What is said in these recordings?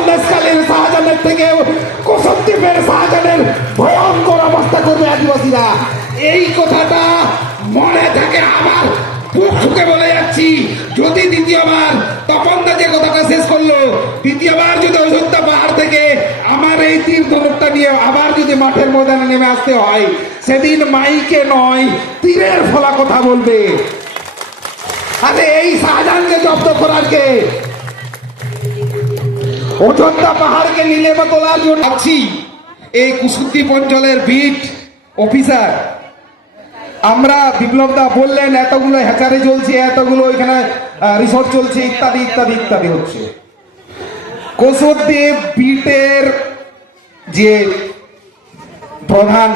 সন্দেশকালীন শাহজাহানের থেকে কুসুমদ্বীপের শাহজাহানের ভয়ঙ্কর অবস্থা করবে আদিবাসীরা। এই কথাটা মনে থাকে আমার বুক বলে যাচ্ছি। যদি দ্বিতীয়বার তপনদা যে কথাটা শেষ করল দ্বিতীয়বার যদি অযোধ্যা পাহাড় থেকে আমার এই তীর নিয়ে আবার যদি মাঠের ময়দানে নেমে আসতে হয়, সেদিন মাইকে নয়, তীরের ফলা কথা বলবে। আরে এই শাহজাহানকে জব্দ করার কে? অযোধ্যা পাহাড়কে নীলে তোলার জন্য আছি। এই কুসুদ্দীপ অঞ্চলের বিট অফিসার, আমরা বিপ্লব দা বললেন, এতগুলো হ্যাচারি চলছে, এতগুলো এখানে রিসোর্ট চলছে, ইত্যাদি ইত্যাদি ইত্যাদি হচ্ছে। কোসদ্দীপ বিটের যে প্রধান,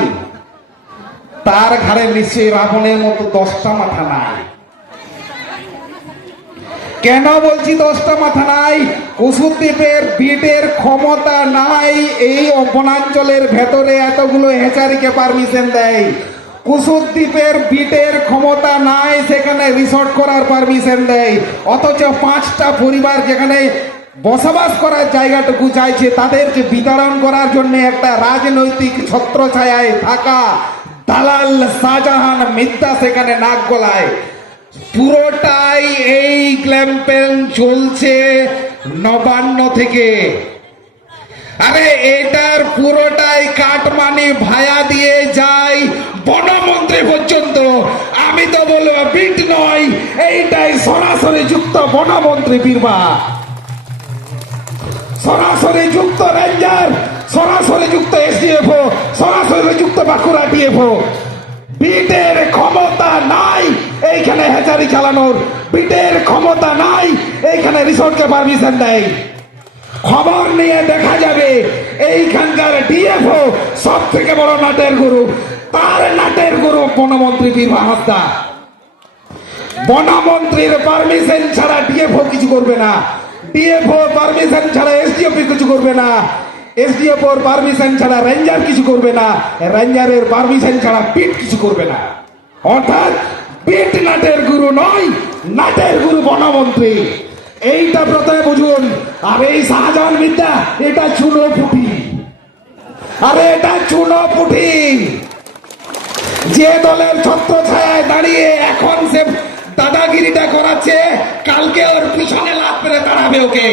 তার ঘাড়ে নিশ্চয়ই রাবণের মতো দশটা মাথা নাই। কেন বলছি দশটা মাথা নাই? কুসুদ্বীপের বিটের ক্ষমতা নাই। এই বনাঞ্চলের ভেতরে এতগুলো হেচারিকে পারমিশন দেয়। কুসুদ্বীপের বিটের ক্ষমতা নাই, সেখানে রিসর্ট করার পারমিশন দেয়। অথচ পাঁচটা পরিবার যেখানে বসবাস করার জায়গাটুকু চাইছে, তাদেরকে বিতরণ করার জন্য একটা রাজনৈতিক ছত্রছায়ায় থাকা দালাল শাহজাহান মিথ্যা সেখানে নাক গলায়। পুরোটাই এই ক্ল্যাম্পেন চলছে নবান্ন থেকে। আরে এটার পুরোটাই কাটমানি ভায়া দিয়ে যায় বনমন্ত্রী পর্যন্ত। আমি তো বলব, বিট নয়, এইটাই সরাসরি যুক্ত বনমন্ত্রী বীরবা। সরাসরি যুক্ত রেঞ্জার, সরাসরি যুক্ত এসডিএফও, সরাসরি যুক্ত বাঁকুড়া ডিএফও। বিটের ক্ষমতা হেচারি চালানোর বিটের ক্ষমতা নাই। এইখানে রিসোর্টকে পারমিশন দেয়। খবর নিয়ে দেখা যাবে, এইখানকার ডিএফও সব থেকে বড় নাটের গুরু। তার নাটের গুরু বনমন্ত্রী বীরবা হাসদা। বনমন্ত্রীর পারমিশন ছাড়া ডিএফও কিছু করবে না। ডিএফও পারমিশন ছাড়া এসডিএফ কিছু করবে না। এসডিএফ ওর পারমিশন ছাড়া রেঞ্জার কিছু করবে না। রেঞ্জারের পারমিশন ছাড়া পিট কিছু করবে না। অর্থাৎ পিট নাটের গুরু নয়, নাটের গুরু বনমন্ত্রী। এইটা প্রথমে বুঝুন, আর এই শাহজাহান বিদ্যা, এটা চুনো পুটি। আরে এটা চুনো পুটি। যে দলের ছত্র ছায়ায় দাঁড়িয়ে এখন সে দাদাগিরিটা করাচ্ছে, কালকে ওর পিছনে লাভ পেরে দাঁড়াবে ওকে।